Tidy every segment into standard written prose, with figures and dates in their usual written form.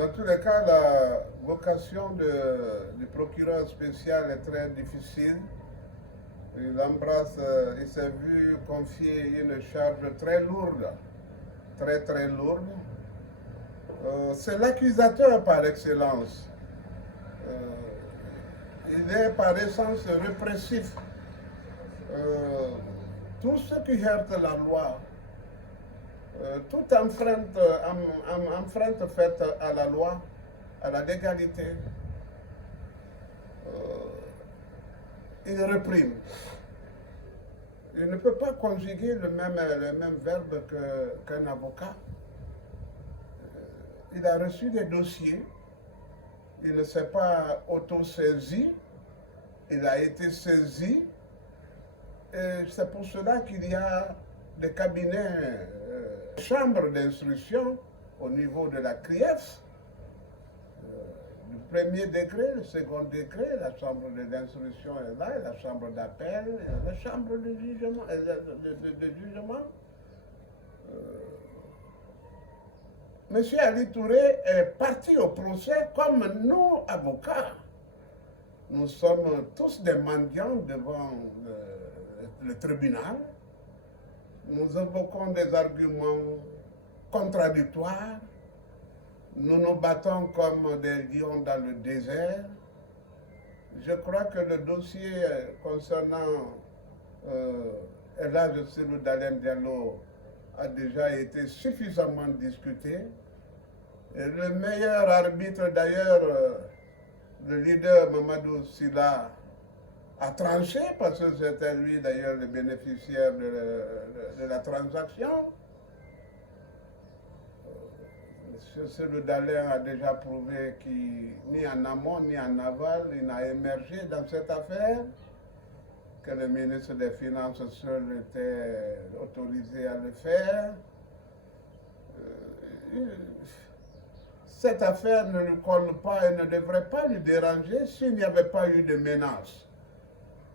Dans tous les cas, la vocation du procureur spécial est très difficile. Il s'est vu confier une charge très lourde, très très lourde. C'est l'accusateur par excellence. Il est par essence répressif. Tout ce qui heurte la loi, toute enfreinte faite à la loi, à la légalité, il réprime. Il ne peut pas conjuguer le même verbe qu'un avocat. Il a reçu des dossiers, il ne s'est pas auto-saisi, il a été saisi, et c'est pour cela qu'il y a des cabinets, chambres d'instruction au niveau de la CRIEF, du premier degré, le second degré, la chambre d'instruction est là, la chambre d'appel, la chambre de jugement. Monsieur Ali Touré est parti au procès comme nous, avocats. Nous sommes tous des mendiants devant le tribunal. Nous évoquons des arguments contradictoires. Nous nous battons comme des lions dans le désert. Je crois que le dossier concernant El Hadj Cellou Dalein Diallo a déjà été suffisamment discuté. Et le meilleur arbitre d'ailleurs, le leader Mamadou Sylla, a tranché parce que c'était lui d'ailleurs le bénéficiaire de la transaction. M. Cellou Dalein a déjà prouvé qu'il, ni en amont ni en aval, il n'a émergé dans cette affaire, que le ministre des Finances seul était autorisé à le faire. Cette affaire ne lui colle pas et ne devrait pas lui déranger s'il n'y avait pas eu de menace.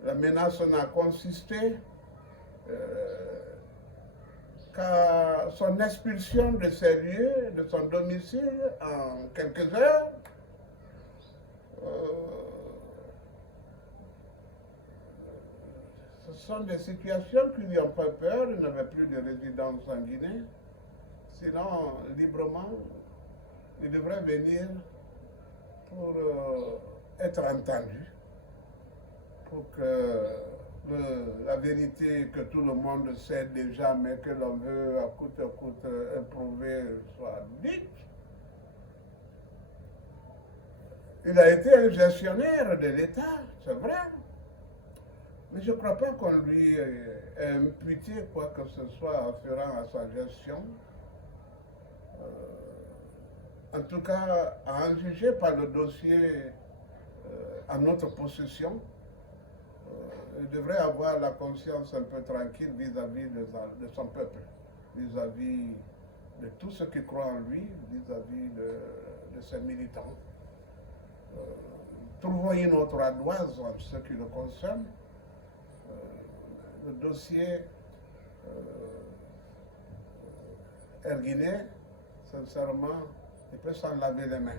La menace n'a consisté qu'à son expulsion de ses lieux, de son domicile en quelques heures. Ce sont des situations qui lui ont fait peur. Il n'avait plus de résidence en Guinée. Sinon, librement, il devrait venir pour être entendu, pour que la vérité que tout le monde sait déjà, mais que l'on veut à coûte éprouver, soit dite. Il a été un gestionnaire de l'État, c'est vrai. Mais je ne crois pas qu'on lui ait imputé quoi que ce soit afférent à sa gestion. En tout cas, à en juger par le dossier en notre possession, il devrait avoir la conscience un peu tranquille vis-à-vis de son peuple, vis-à-vis de tous ceux qui croient en lui, vis-à-vis de ses militants. Trouvons une autre ardoise en ce qui le concerne. Le dossier Erguinet, sincèrement, il peut s'en laver les mains.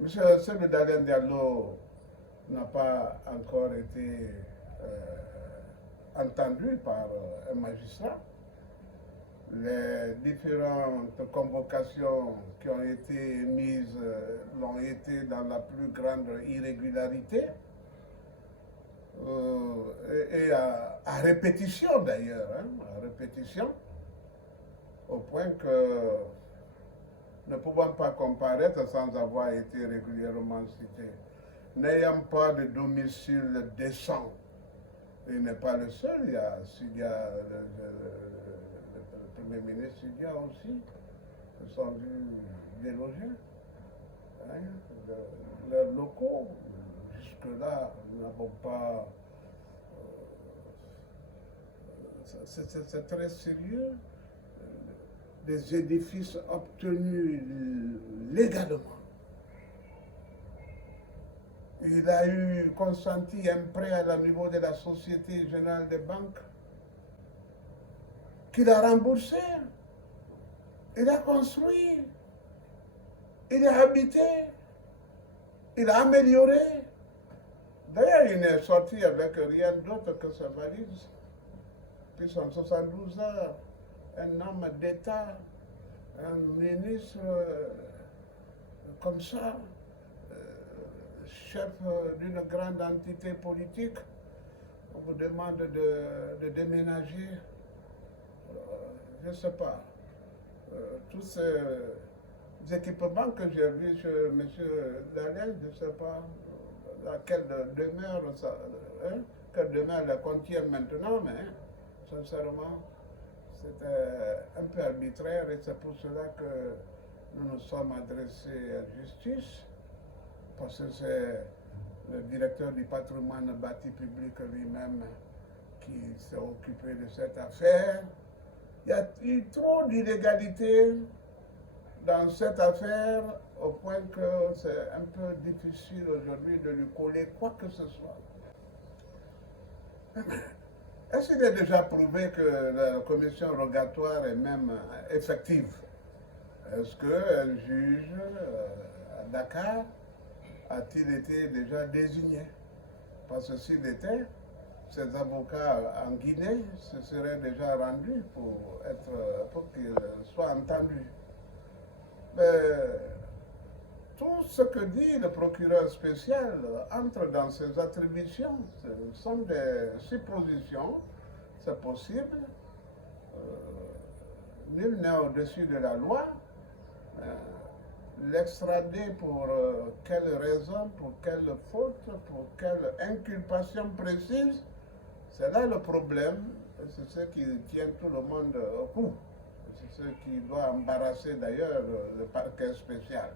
M. Cellou Dalein Diallo n'a pas encore été entendu par un magistrat. Les différentes convocations qui ont été émises l'ont été dans la plus grande irrégularité et à répétition d'ailleurs, à répétition, au point que ne pouvant pas comparaître sans avoir été régulièrement cité, n'ayant pas de domicile décent. Il n'est pas le seul, il y a le Premier ministre Sylla aussi, se sont vus délogés. Leurs locaux, jusque-là, nous n'avons pas... c'est très sérieux. Des édifices obtenus légalement. Il a eu consenti un prêt à niveau de la Société Générale des Banques qu'il a remboursé. Il a construit Il est habité, il a amélioré. D'ailleurs, il n'est sorti avec rien d'autre que sa valise. Puis son 72 heures, un homme d'État, un ministre comme ça, chef d'une grande entité politique, on vous demande de déménager, je ne sais pas, tous ces équipements que j'ai vus chez M. Daniel, je ne sais pas dans quelle demeure, quelle demeure la contient maintenant, mais sincèrement, c'était un peu arbitraire et c'est pour cela que nous nous sommes adressés à justice, parce que c'est le directeur du patrimoine bâti public lui-même qui s'est occupé de cette affaire. Il y a eu trop d'illégalité dans cette affaire au point que c'est un peu difficile aujourd'hui de lui coller quoi que ce soit. Est-ce qu'il est déjà prouvé que la commission rogatoire est même effective? Est-ce qu'un juge à Dakar a-t-il été déjà désigné? Parce que s'il était, ses avocats en Guinée se seraient déjà rendus pour qu'ils soient entendus. Mais tout ce que dit le procureur spécial entre dans ses attributions. Ce sont des suppositions, c'est possible. Nul n'est au-dessus de la loi. L'extrader pour quelle raison, pour quelle faute, pour quelle inculpation précise, c'est là le problème. C'est ce qui tient tout le monde au cou. C'est ce qui doit embarrasser d'ailleurs le parquet spécial.